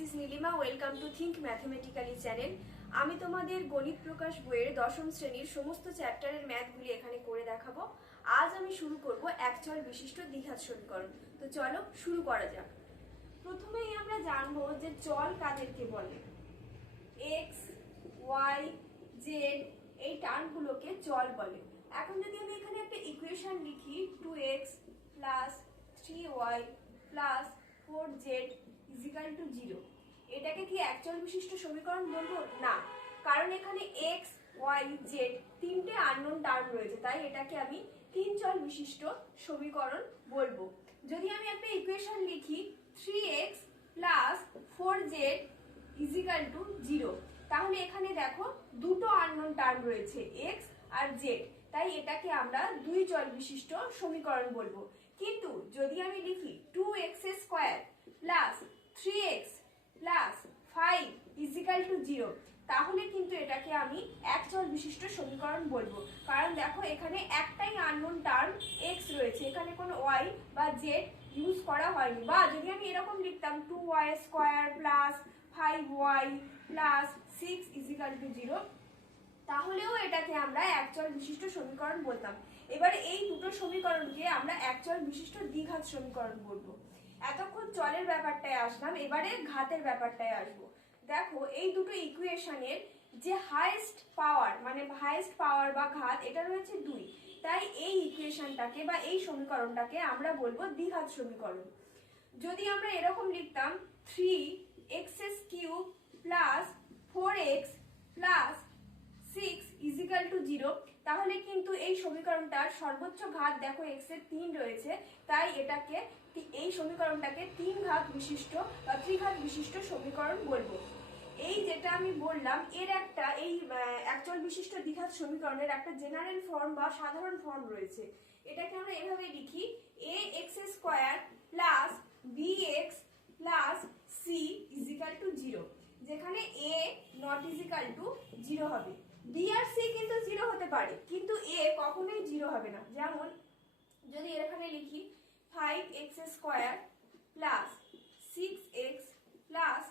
This is Nilima. Welcome to think mathematically channel. আমি তোমাদের গণিত প্রকাশ বইয়ের দশম শ্রেণীর সমস্ত চ্যাপ্টারের ম্যাথগুলি এখানে করে দেখাবো। আজ আমি শুরু করব একচল বিশিষ্ট দ্বিঘাত সমীকরণ। তো চলো শুরু করা যাক। প্রথমেই আমরা জানবো যে চল কাদেরকে বলে। এক্স, ওয়াই, জেড এই টার্মগুলোকে চল বলে। এখন যদি আমি এখানে একটা ইকুয়েশন লিখি 2x plus 3y plus 4z is equal to 0, এটাকে কি একচল বিশিষ্ট সমীকরণ বলবো? না, কারণ এখানে x, y, z তিনটে আননোন টার্ম রয়েছে, তাই এটাকে আমি তিন চল বিশিষ্ট সমীকরণ বলবো। যদি আমি একটা ইকুয়েশন লিখি 3x plus 4z is equal to 0, তাহলে এখানে দেখো দুটো আননোন টার্ম রয়েছে x আর z, তাই এটাকে আমরা দুই চল বিশিষ্ট সমীকরণ বলবো। কিন্তু যদি আমি লিখি 2x square plus 3x plus 5 is equal to 0, তাহলে কিন্তু এটাকে আমি এক চল বিশিষ্ট সমীকরণ বলবো। কারণ দেখো এখানে একটাই আননোন টার্ম x রয়েছে, এখানে কোনো y বা z ইউজ করা হয়নি। বা যদি আমি এরকম লিখতাম 2y square plus 5y plus 6 is equal to 0, তাহলেও এটাকে আমরা একচল বিশিষ্ট সমীকরণ বলতাম। এবারে এই দুটো সমীকরণকে আমরা একচল বিশিষ্ট দ্বিঘাত সমীকরণ বলবো। এতক্ষণ চলের ব্যাপারটায় আসলাম, এবারে ঘাতের ব্যাপারটায় আসবো। দেখো এই দুটো ইকুয়েশনের যে হাইয়েস্ট পাওয়ার বা ঘাত এটা রয়েছে 2, তাই এই ইকুয়েশনটাকে বা এই সমীকরণটাকে আমরা বলবো দ্বিঘাত সমীকরণ। যদি আমরা এরকম লিখতাম 3x³ plus 4x plus 6 is equal to 0, তাহলে কিন্তু এই সমীকরণটার সর্বোচ্চ ঘাত দেখো x এর 3 রয়েছে, তাই এটাকে এই সমীকরণটাকে তিন ঘাত বিশিষ্ট বা ত্রিঘাত বিশিষ্ট সমীকরণ বলবো। এই যেটা আমি বললাম এর একটা এই একচল বিশিষ্ট দ্বিঘাত সমীকরণের একটা জেনারেল ফর্ম বা সাধারণ ফর্ম রয়েছে। এটাকে আমরা এভাবে লিখি ax square plus bx plus c is equal to 0, যেখানে a নট ইজিক্যাল টু 0 হবে। b আর c কিন্তু 0 হতে পারে, কিন্তু a কখনোই 0 হবে না। যেমন যদি এখানে লিখি 5x square plus 6x plus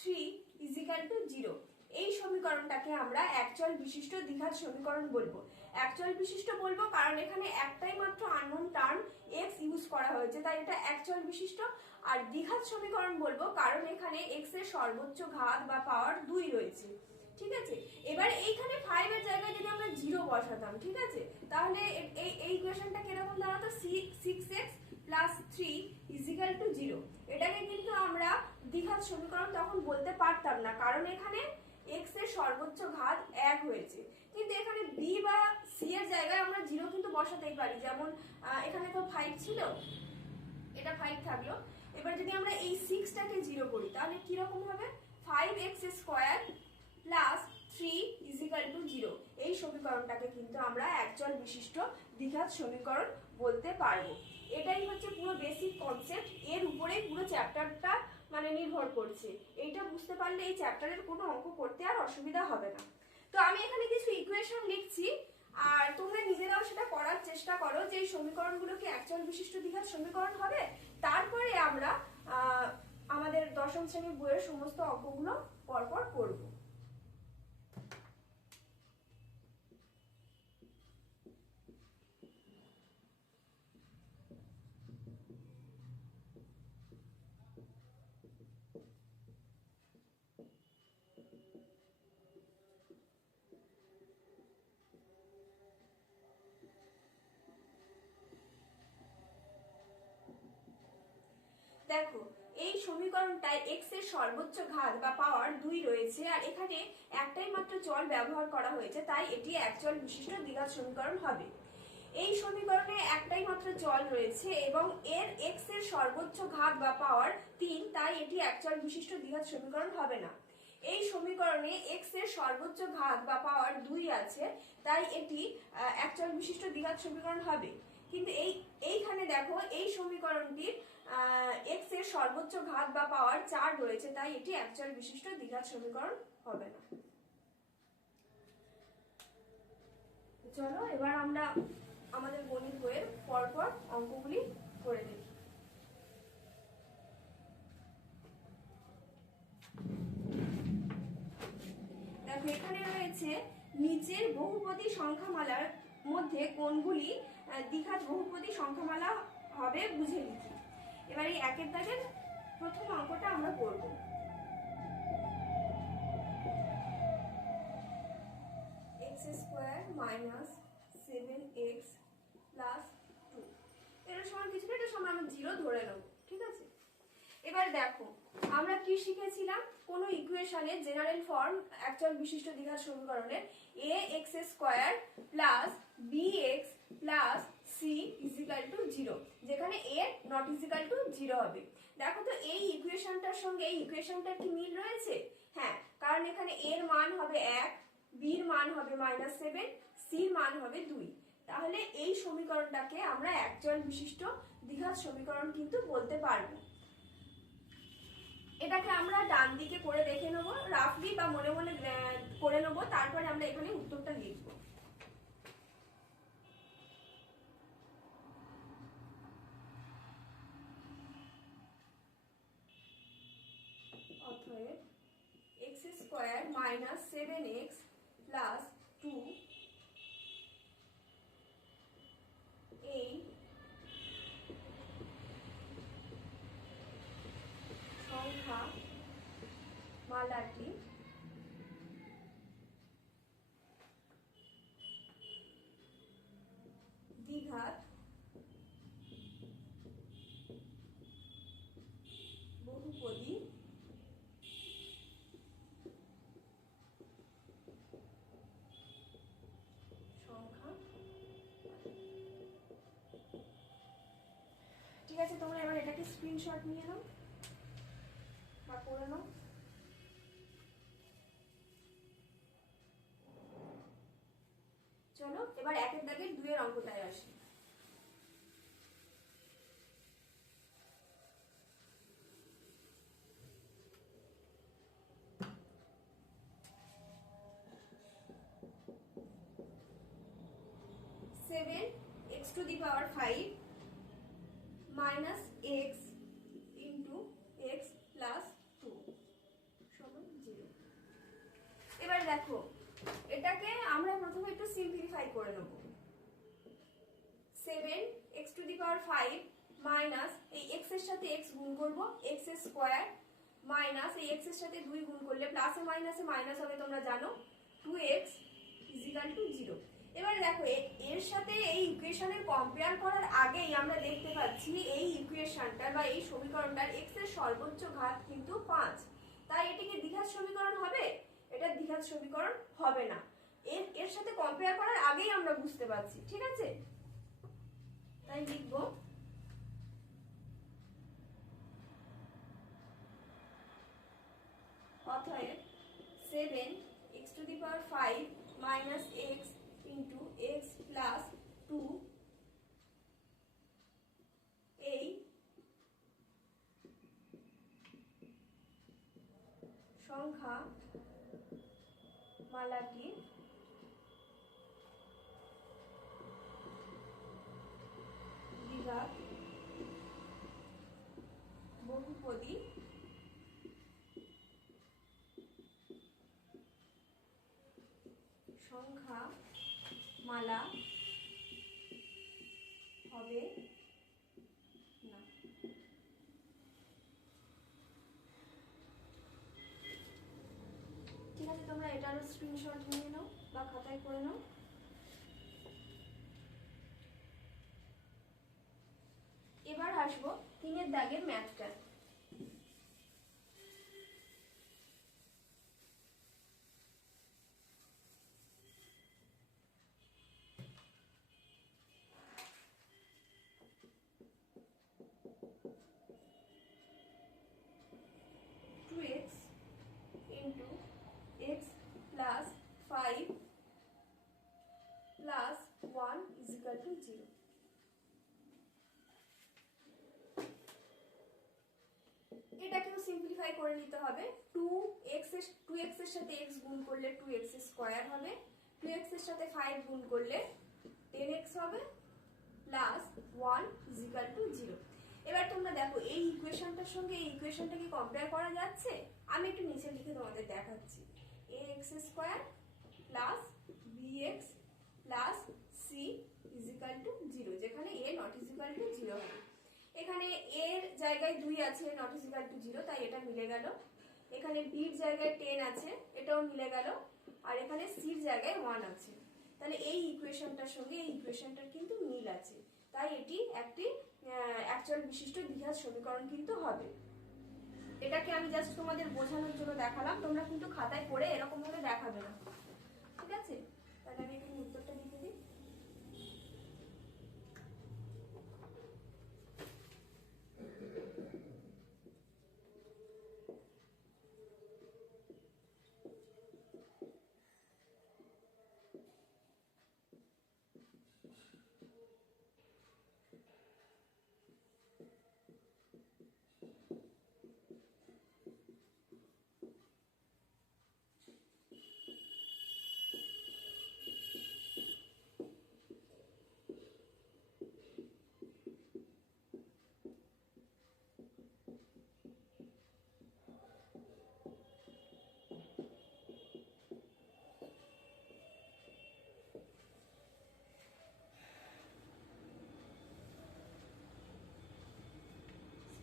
3 is equal to 0, এই সমীকরণটাকে আমরা একচল বিশিষ্ট দ্বিঘাত সমীকরণ বলবো। একচল বিশিষ্ট বলবো কারণ এখানে একটাই মাত্র আননোন টার্ম x ইউজ করা হয়েছে, তাই এটা একচল বিশিষ্ট। আর দ্বিঘাত সমীকরণ বলবো কারণ এখানে x এর সর্বোচ্চ ঘাত বা পাওয়ার 2 রয়েছে। ঠিক আছে, এবার এইখানে 5 এর জায়গায় যদি আমরা 0 বসাতাম, ঠিক আছে, তাহলে এই ইকুয়েশনটা কিরকম দাঁড়াতো 6x প্লাস 3 ইজিক্যাল টু 0। এটাকে কিন্তু আমরা দ্বিঘাত সমীকরণ তখন বলতে পারতাম না, কারণ এখানে x এর সর্বোচ্চ ঘাত 1 হয়েছে। কিন্তু এখানে b বা c এর জায়গায় আমরা 0 কিন্তু বসাতেই পারি। যেমন এখানে তো 5 ছিল, এটা 5 থাকলো। এবার যদি আমরা এই 6টাকে 0 করি, তাহলে কি রকম হবে 5x square plus 3 is equal to 0। এই সমীকরণটাকে কিন্তু আমরা একচল বিশিষ্ট দ্বিঘাত সমীকরণ বলতে পারবো। এটাই হচ্ছে পুরো বেসিক কনসেপ্ট, এর উপরেই পুরো চ্যাপ্টারটা নির্ভর করছে। এইটা বুঝতে পারলে এই চ্যাপ্টারের কোনো অঙ্ক করতে আর অসুবিধা হবে না। তো আমি এখানে কিছু ইকুয়েশন লিখছি, আর তোমরা নিজেরাও সেটা করার চেষ্টা করো যে এই সমীকরণগুলো কি একচল বিশিষ্ট দ্বিঘাত সমীকরণ হবে। তারপরে আমরা আমাদের দশম শ্রেণীর বইয়ের সমস্ত অঙ্কগুলো পরপর করব। দেখো এই সমীকরণটায় x এর সর্বোচ্চ ঘাত বা পাওয়ার 2 রয়েছে, আর এখানে একটাই মাত্র চল ব্যবহার করা হয়েছে, তাই এটি একচল বিশিষ্ট দ্বিঘাত সমীকরণ হবে। এই সমীকরণে একটাই মাত্র চল রয়েছে এবং এর x এর সর্বোচ্চ ঘাত বা পাওয়ার 3, তাই এটি একচল বিশিষ্ট দ্বিঘাত সমীকরণ হবে না। এই সমীকরণে x এর সর্বোচ্চ ঘাত বা পাওয়ার 2 আছে, তাই এটি একচল বিশিষ্ট দ্বিঘাত সমীকরণ হবে। কিন্তু এইখানে দেখো এই সমীকরণটির x এর সর্বোচ্চ ঘাত বা পাওয়ার 4 রয়েছে, তাই এটি একচল বিশিষ্ট দ্বিঘাত সমীকরণ হবে না। চলো এবার আমরা আমাদের গণিত বইয়ের পরপর অঙ্কগুলি করে দেখি। দেখো এখানে রয়েছে নিচের বহুপদী সংখ্যামালার মধ্যে কোনগুলি দ্বিঘাত বহুপদী সংখ্যামালা হবে বুঝে লিখি। এবার এই একের দাগের প্রথম অঙ্কটা আমরা করব। x square minus 7x plus 2 এর সমান কিছু না, এটা সমান আমরা 0 ধরে নেব, ঠিক আছে। এবার দেখো আমরা কি শিখেছিলাম, কোন ইকুয়েশনের জেনারেল ফর্ম একচল বিশিষ্ট দ্বিঘাত সমীকরণের ax square plus bx plus c is equal to 0, যেখানে a নট ইজিক্যাল টু 0 হবে। দেখো তো এই ইকুয়েশনটার সঙ্গে এই ইকুয়েশনটার কি মিল রয়েছে? হ্যাঁ, কারণ এখানে a এর মান হবে 1, b এর মান হবে -7, c এর মান হবে 2। তাহলে এই সমীকরণটাকে আমরা একচল বিশিষ্ট দ্বিঘাত সমীকরণ কিন্তু বলতে পারবো। এটাকে আমরা ডান দিকে করে দেখে নেবো রাফলি বা মনে মনে করে নেবো, তারপরে আমরা এখানে উত্তরটা লিখবো। অতএব x square minus 7x plus 2 এই সংখ্যা মালাটি দ্বিঘাত বহুপদী সংখ্যা। ঠিক আছে, তোমরা এবার এটাকে স্ক্রিনশট নিয়ে নাও বা করে নাও। চলো এবার একের দাগের 2 এর অঙ্কটায় আসি। Seven x two the power 5 minus x into x plus 2 সমান 0। এবার দেখো এটাকে আমরা প্রথমে একটু সিম্পলিফাই করে নেব। 7 x two the power 5 minus এই এক্স এর সাথে এক্স গুণ করব, এক্স স্কয়ার মাইনাস এই এক্স এর সাথে 2 গুণ করলে প্লাসে মাইনাসে মাইনাস হবে, তোমরা জানো 2x ইজিক্যাল টু 0। এবার দেখো এর সাথে এই ইকুয়েশনের কম্পেয়ার করার আগেই আমরা দেখতে পাচ্ছি এই ইকুয়েশনটার বা এই সমীকরণটার x এর সর্বোচ্চ ঘাত কিন্তু 5, তাই এটিকে দ্বিঘাত সমীকরণ হবে? এটা দ্বিঘাত সমীকরণ হবে না। এর সাথে কম্পেয়ার করার আগেই আমরা বুঝতে পারছি, ঠিক আছে। তাই লিখব অতএব 7 x to the power 5 minus x into x plus 2 এই সংখ্যা মালাটি দ্বিঘাত বহুপদী সংখ্যা মালা হবে না। ঠিক আছে, তোমরা এটারও স্ক্রিনশট নিয়ে নাও বা খাতায় করে নাও। এবার আসবো 3 এর দাগের ম্যাথটা। x plus 5 plus 1 is equal to 0। এটাকেও সিম্পলিফাই করে নিতে হবে। 2x এর সাথে x গুণ করলে 2x স্কয়ার হবে, 2x এর সাথে 5 গুণ করলে 10x হবে প্লাস 1 is equal to 0। এবার তোমরা দেখো এই ইকুয়েশনটার সঙ্গে এই ইকুয়েশনটা কি কম্পেয়ার করা যাচ্ছে? আমি একটু নিচে লিখে তোমাদের দেখাচ্ছি। ax square plus bx plus c is equal to 0, যেখানে a not is equal to 0 হবে। এখানে a এর জায়গায় 2 আছে, নট ইজ ইকুয়াল টু 0, তাই এটা মিলে গেল। এখানে b এর জায়গায় 10 আছে, এটাও মিলে গেল। আর এখানে c এর জায়গায় 1 আছে। তাহলে এই ইকুয়েশনটার সঙ্গে এই ইকুয়েশনটার কিন্তু মিল আছে, তাই এটি একটি অ্যাকচুয়াল বিশিষ্ট দ্বিঘাত সমীকরণ কিন্তু হবে। এটাকে আমি জাস্ট তোমাদের বোঝানোর জন্য দেখালাম, তোমরা কিন্তু খাতায় পড়ে এরকম ভাবে দেখাবে না, ঠিক আছে? তাহলে আমি এখানে উত্তরটা লিখে দিই।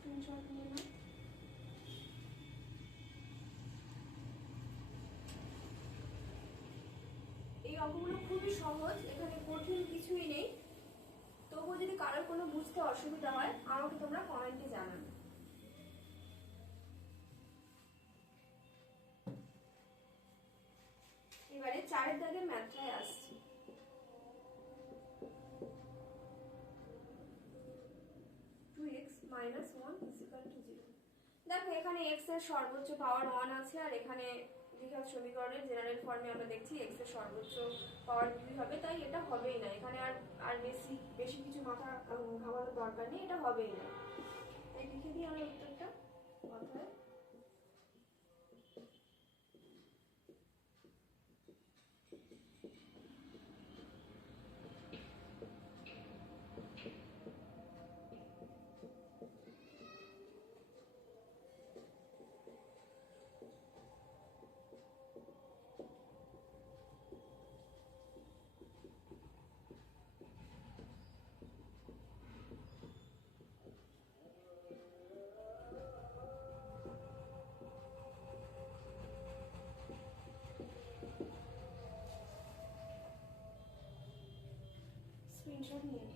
স্ক্রিনশট নিয়ে নাও। এই অঙ্কগুলো খুবই সহজ, এখানে কঠিন কিছুই নেই। তবুও যদি কারোর কোনো বুঝতে অসুবিধা হয় আমাকে তোমরা কমেন্টে জানাবে। এবারে 4 দাগের ম্যাথটায় আসছি। দেখো এখানে x এর সর্বোচ্চ পাওয়ার 1 আছে, আর এখানে দ্বিঘাত সমীকরণের জেনারেল ফর্মে আমরা দেখছি x এর সর্বোচ্চ পাওয়ার 2 হবে, তাই এটা হবেই না। এখানে আর বেশি কিছু মাথা ঘামানোর দরকার নেই, এটা হবেই না। তাই লিখে দিই আমরা উত্তরটা অতএব স্ক্রিনশট নিয়ে নিই।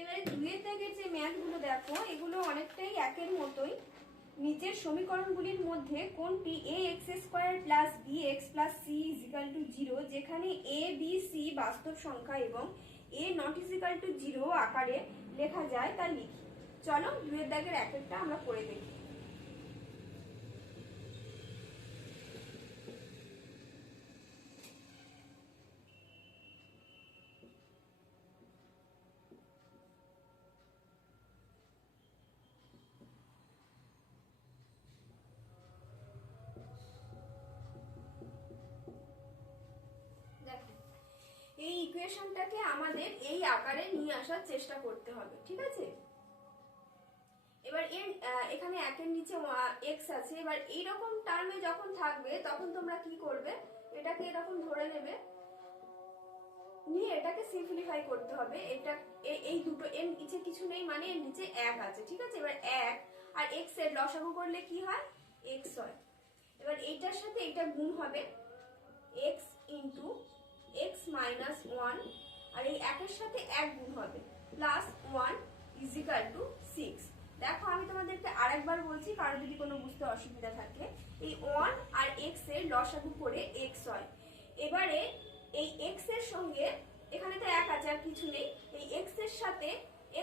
এবারে 2 দাগের যে ম্যাথগুলো দেখো, এগুলো অনেকটাই একের মতোই। নিচের সমীকরণগুলির মধ্যে কোনটি ax square plus bx plus c is equal to 0, যেখানে a b c বাস্তব সংখ্যা এবং a not is equal to 0 আকারে লেখা যায় তা লিখি। চলো 2 দাগের এক একটা আমরা পড়ে দেখি। এই ইকুয়েশনটাকে আমাদের এই আকারে নিয়ে আসার চেষ্টা করতে হবে, ঠিক আছে? এবার এখানে একের নিচে x আছে। এবার এইরকম টার্মে যখন থাকবে তখন তোমরা কি করবে, এটাকে এরকম ধরে নেবে, নিয়ে এটাকে সিম্পলিফাই করতে হবে। এটা এই দুটো এর নিচে কিছু নেই, মানে এর নিচে 1 আছে, ঠিক আছে? এবার 1 আর x এর লসাগু করলে কি হয়, x হয়। এবার এইটার সাথে এটা গুণ হবে, x ইন্টু x মাইনাস 1, আর এই 1 এর সাথে 1 গুণ হবে, প্লাস 1 ইজ ইকুয়াল টু 6। দেখো আমি তোমাদেরকে আরেকবার বলছি, কারো যদি কোনো বুঝতে অসুবিধা থাকে। এই 1 আর x এর লসাগু করে x হয়। এবারে এই x এর সঙ্গে এখানে তো 1 আছে, আর কিছু নেই। এই x এর সাথে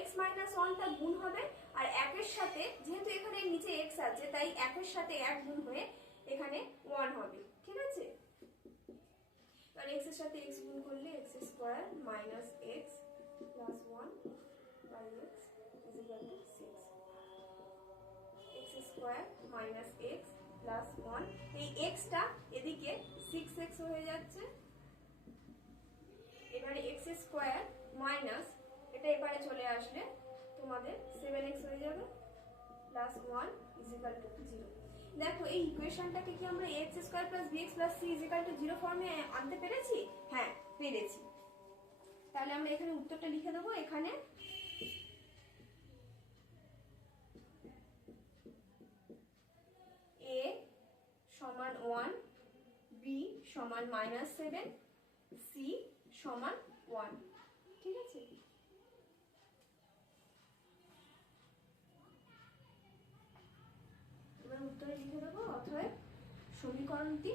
x মাইনাস 1টা গুণ হবে, আর 1 এর সাথে, যেহেতু এখানে নিচে x আছে, তাই 1 এর সাথে 1 গুণ হয়ে এখানে 1 হবে, ঠিক আছে? আর x এর সাথে x গুণ করলে x square minus x plus 1 by x is equal to 6। x square minus x plus 1, এই এক্সটা এদিকে 6x হয়ে যাচ্ছে। এবারে এক্স স্কোয়ার মাইনাস এটা এবারে চলে আসলে তোমাদের 7x হয়ে যাবে প্লাস 1 ইজিক্যাল টু 0। দেখো এই ইকুয়েশনটাকে কি আমরা ax square plus bx plus c is equal to 0 ফর্মে আনতে পেরেছি? হ্যাঁ পেরেছি। তাহলে আমরা এখানে উত্তরটা লিখে দেবো। এখানে a সমান 1, b সমান -7, c সমান 1। ঠিক আছে, এবার উত্তরে লিখে দেবো। অতএব সমীকরণটি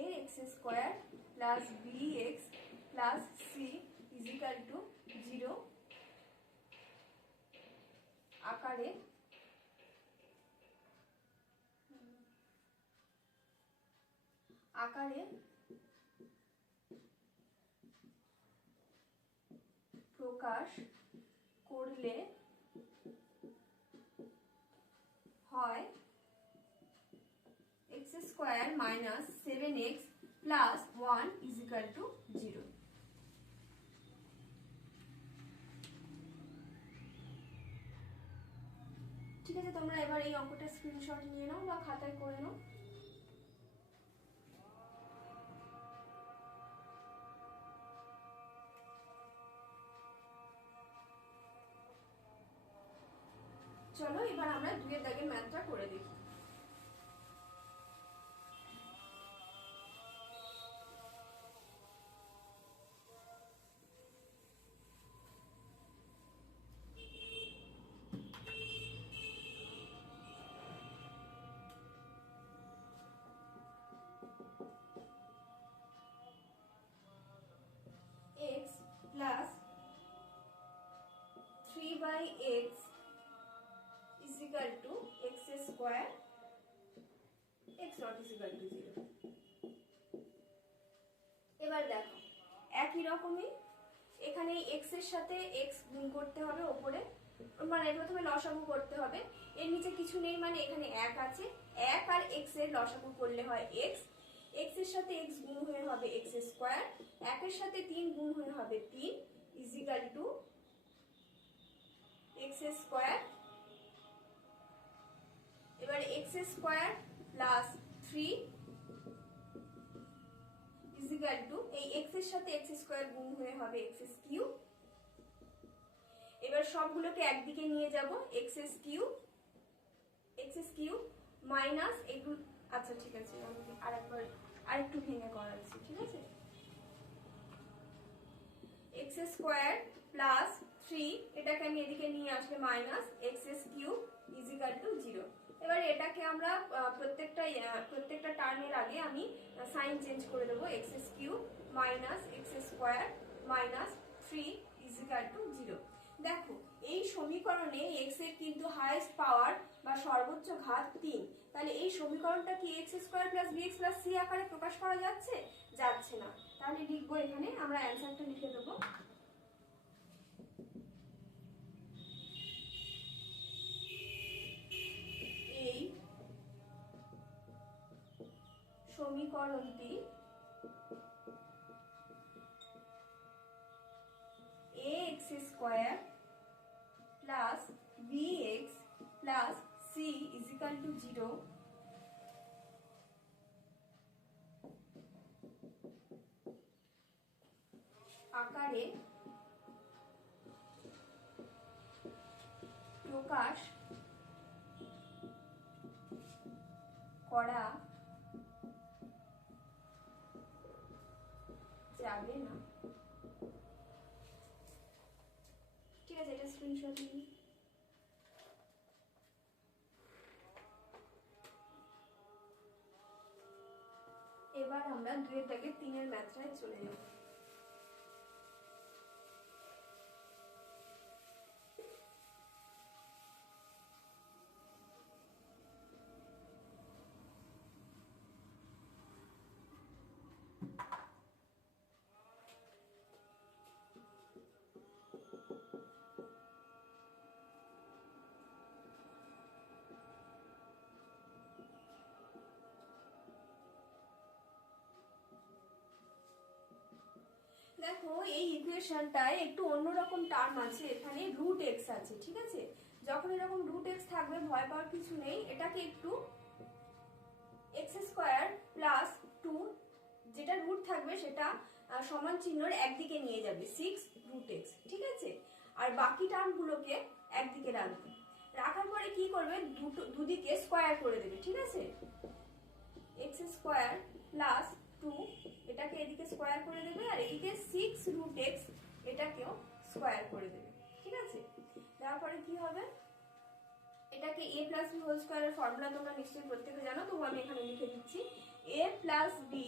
ax square plus bx plus c is equal to 0 আকারে প্রকাশ করলে হয় x square minus 7x plus 1 is equal to 0। ঠিক আছে, তোমরা এবার এই অঙ্কটা স্ক্রিনশট নিয়ে নাও বা খাতায় করে নাও। চলো এবার আমরা 2 এর দাগের ম্যাথটা করে দেখি। x plus 3/x is equal to x square x not is equal to 0। এবার দেখো একই রকমই এখানে x এর সাথে x গুণ করতে হবে উপরে, মানে প্রথমে লসাগু করতে হবে। এর নিচে কিছু নেই মানে এখানে 1 আছে। 1 আর x এর লসাগু করলে হয় x, x এর সাথে x গুণ হয়ে হবে x স্কয়ার, 1 এর সাথে 3 গুণ হয়ে হবে 3 ইজিক্যাল টু x স্কয়ার। এবারে x square plus 3 is equal to এই x এর সাথে x স্কয়ার গুণ হয়ে হবে x কিউব। এবার সবগুলোকে একদিকে নিয়ে যাব, x কিউব মাইনাস এগুলো। আচ্ছা ঠিক আছে, আমি আরেকটু ভেঙে করাচ্ছি। ঠিক আছে, x স্কয়ার প্লাস 3 এটাকে আমি এদিকে নিয়ে আসলে minus x cube is equal to 0। এবার এটাকে আমরা প্রত্যেকটা টার্মের আগে আমি সাইন চেঞ্জ করে দেবো। x cube minus x square minus 3 is equal to 0। দেখো এই সমীকরণে x এর কিন্তু হাইয়েস্ট পাওয়ার বা সর্বোচ্চ ঘাত 3। তাহলে এই সমীকরণটা কি x square plus bx plus c আকারে প্রকাশ করা যাচ্ছে? যাচ্ছে না। তাহলে লিখবো এখানে, আমরা অ্যানসারটা লিখে দেবো। এই সমীকরণটি ax square plus bx plus c is equal to 0 আকারে প্রকাশ করা যাবে না। ঠিক আছে, এটা স্ক্রিনশট নিন। এবার আমরা 2 এর দাগে 3 এর ম্যাথটায় চলে যাব। এই ইকুয়েশনটায় একটু অন্যরকম টার্ম আছে, এখানে রুট এক্স আছে, ঠিক আছে। যখন এরকম রুট এক্স থাকবে ভয় পাওয়ার কিছু নেই, এটাকে একটু এক্স স্কোয়ার প্লাস টু, যেটা রুট থাকবে সেটা সমান চিহ্নর একদিকে নিয়ে যাবে, 6 রুট এক্স, ঠিক আছে। আর বাকি টার্মগুলোকে একদিকে রাখবে, রাখার পরে কি করবে, দুদিকে স্কোয়ার করে দেবে, ঠিক আছে। এক্স স্কোয়ার প্লাস টু, এটাকে এদিকে স্কোয়ার করে দেবে, আর এদিকে 6 রুট এক্স এটাকেও স্কোয়ার করে দেবে, ঠিক আছে। তারপরে কি হবে, এটাকে a প্লাস বি হোল স্কোয়ারের ফর্মুলা তোমরা নিশ্চয়ই প্রত্যেকে জানো, তবু আমি এখানে লিখে দিচ্ছি। a plus b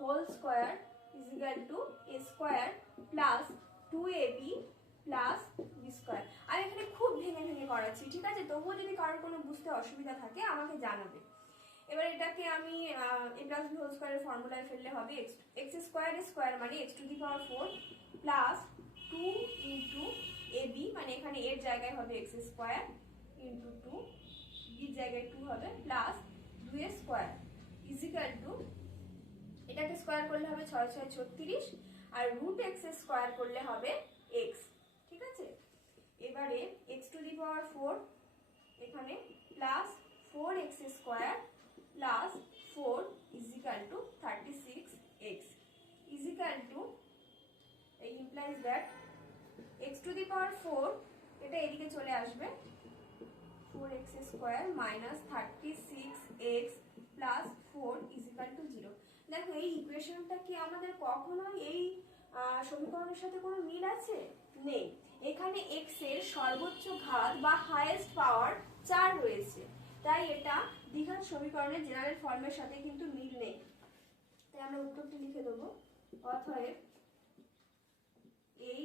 whole square is equal to a square plus 2ab plus b square. আমি এখানে খুব ভেঙে ভেঙে করাচ্ছি, ঠিক আছে, তবুও যদি কারোর কোনো বুঝতে অসুবিধা থাকে আমাকে জানাবে। এবার এটাকে আমি a প্লাস বি হোল স্কোয়ারের ফর্মুলায় ফেললে হবে এক্স স্কোয়ার স্কোয়ার মানে x two the power 4 plus 2 into ab, মানে এখানে এর জায়গায় হবে এক্স স্কোয়ার ইন্টু 2, বির জায়গায় 2 হবে, plus 2 square is equal two, এটাকে স্কোয়ার করলে হবে 6 6 36, আর রুট এক্স স্কোয়ার করলে হবে এক্স, ঠিক আছে। এবারে এক্স টু দি পাওয়ার 4 এখানে plus 4x square plus 4 is equal to 36x is equal to, এই implies that x to the power 4 এটা এদিকে চলে আসবে, 4x square minus 36x plus 4 is equal to 0। দেখো এই ইকুয়েশনটা কি আমাদের কখনোই এই সমীকরণের সাথে কোনো মিল আছে? নেই। এখানে x এর সর্বোচ্চ ঘাত বা হাইয়েস্ট পাওয়ার 4 রয়েছে, তাই এটা দ্বিঘাত সমীকরণের জেনারেল ফর্মের সাথে কিন্তু মিল নেই। তাই আমরা উত্তরটি লিখে দেবো, অতএব এই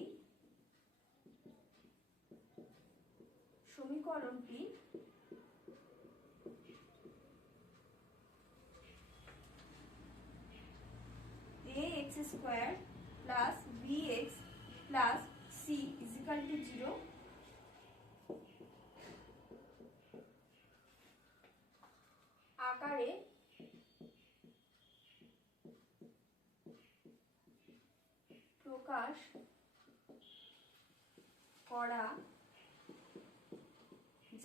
সমীকরণটি ax square plus bx plus c is equal to 0 আকারে প্রকাশ করা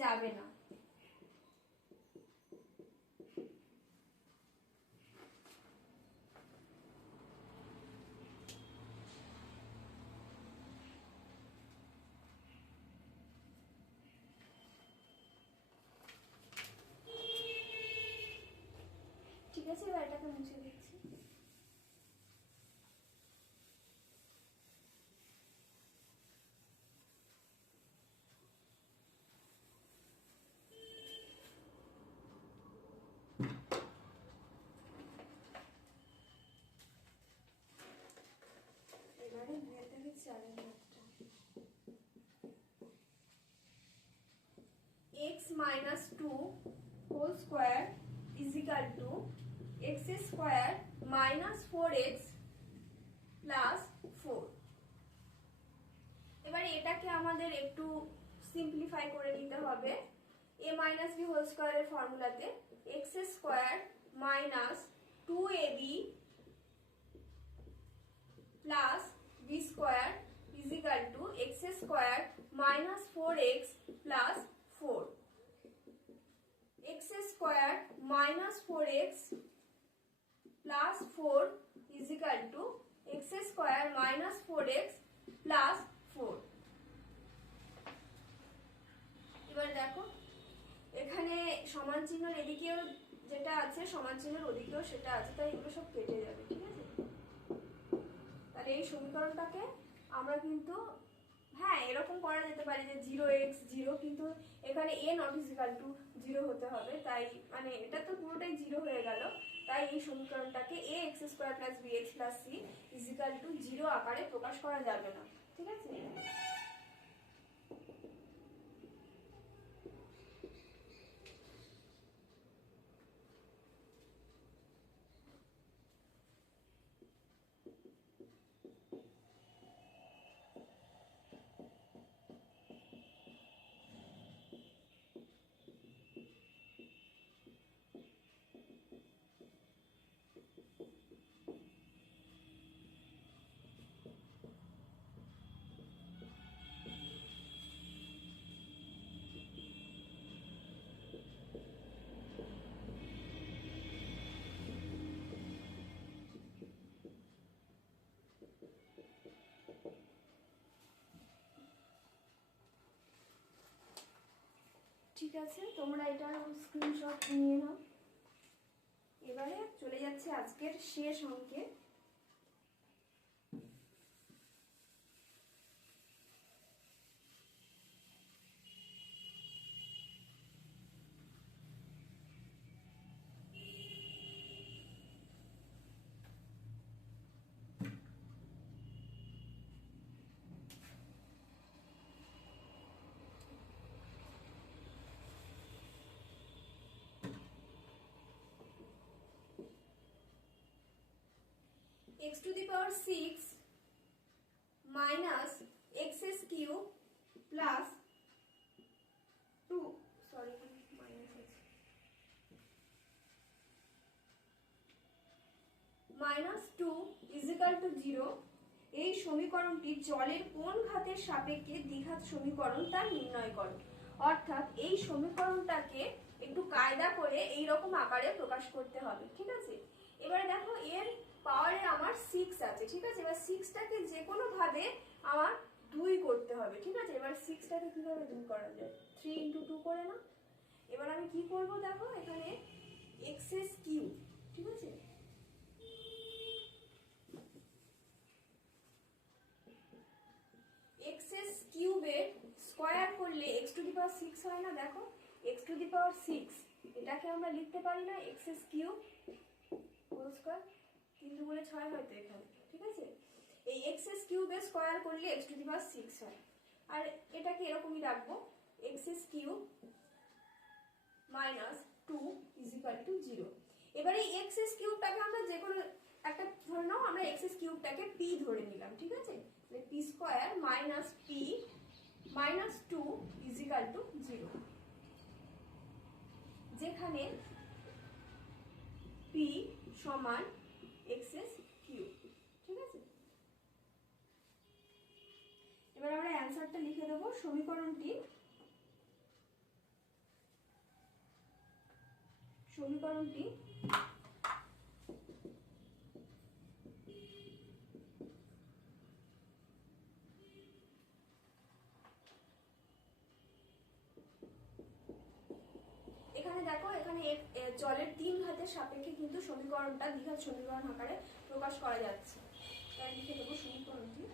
যাবে না। ঠিক আছে, এবার এটাকে মুছে দিচ্ছি। এবারে এটাকে চালাবো, x minus 2 whole square is equal to x square minus 4x plus 4। এবারে এটাকে আমাদের একটু সিম্পলিফাই করে নিতে হবে। a minus b whole square এর ফর্মুলাতে x square minus 2ab plus b square is equal to x square minus 4x plus 4। x square minus 4x plus 4 is equal to x square minus 4x plus 4। এবার দেখো এখানে সমান চিহ্নের এদিকেও যেটা আছে সমান চিহ্নের ওদিকেও সেটা আছে, তাই এগুলো সব কেটে যাবে, ঠিক আছে। তাহলে এই সমীকরণটাকে আমরা কিন্তু হ্যাঁ এরকম করা যেতে পারে যে 0x 0, কিন্তু এখানে a not is equal to 0 হতে হবে, তাই মানে এটা তো পুরোটাই 0 হয়ে গেল, তাই এই সমীকরণটাকে ax square plus bx plus c is equal to 0 আকারে প্রকাশ করা যাবে না, ঠিক আছে। ঠিক আছে, তোমরা এটার স্ক্রিনশট নিয়ে নাও। এবারে চলে যাচ্ছে আজকের শেষ অঙ্কে। x to the power 6 minus x's cube plus 2 sorry minus x minus 2 is equal to 0 এই সমীকরণটি জলের কোন ঘাতের সাপেক্ষে দ্বিঘাত সমীকরণ তা নির্ণয় করো। অর্থাৎ এই সমীকরণটাকে একটু কায়দা করে এই রকম আকারে প্রকাশ করতে হবে। ঠিক আছে, এবারে দেখো এর পাওয়ারে আমার 6 আছে। ঠিক আছে, এবার 6টাকে যে কোনো ভাবে আমার 2 করতে হবে। ঠিক আছে, এবার 6টাকে কিভাবে 2 করা যায়, 3 into 2 করে না। এবার আমি কি করব দেখো, এখানে x's কিউব, ঠিক আছে, x's কিউবের স্কয়ার করলে x টু দি পাওয়ার 6 হয় না। দেখো x টু দি পাওয়ার 6 এটাকে আমরা লিখতে পারি না x's কিউব হোল স্কয়ার, 3 দুগুণে 6 হয় তো এখানে। ঠিক আছে, এই x's কিউবের স্কয়ার করলে x টু দি পাওয়ার 6 হয়। আর এটাকে এরকমই রাখবো, x's cube minus 2 is equal to 0। এবার এই x's কিউবটাকে আমরা যে কোনো একটা ধরে নাও, আমরা x's কিউবটাকে p ধরে নিলাম। ঠিক আছে, p square minus p minus 2 is equal to 0, যেখানে p সমান x's কিউব। ঠিক আছে, এবার আমরা অ্যানসারটা লিখে দেব। সমীকরণটি এখানে দেখো, এখানে জলের 3 ঘাতের সাপেক্ষে কিন্তু সমীকরণটা দ্বিঘাত সমীকরণ আকারে প্রকাশ করা যাচ্ছে। তাই লিখে দেবো সমীকরণটি।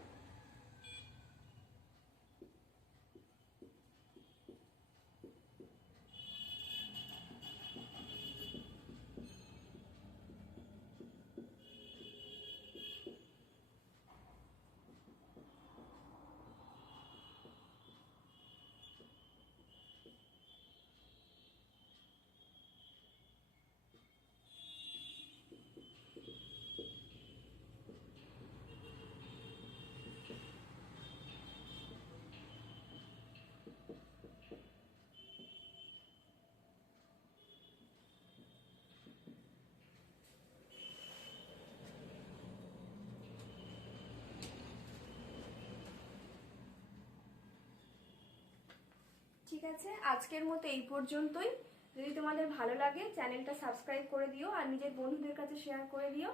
ঠিক আছে, আজকের মতো এই পর্যন্তই। যদি তোমাদের ভালো লাগে চ্যানেলটা সাবস্ক্রাইব করে দিও আর নিজের বন্ধুদের কাছে শেয়ার করে দিও।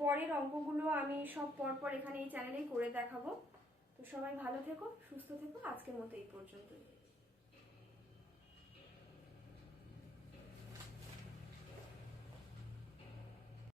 পরের অঙ্কগুলো আমি সব পরপর এখানে এই চ্যানেলেই করে দেখাবো। তো সবাই ভালো থেকো, সুস্থ থেকো। আজকের মতো এই পর্যন্তই।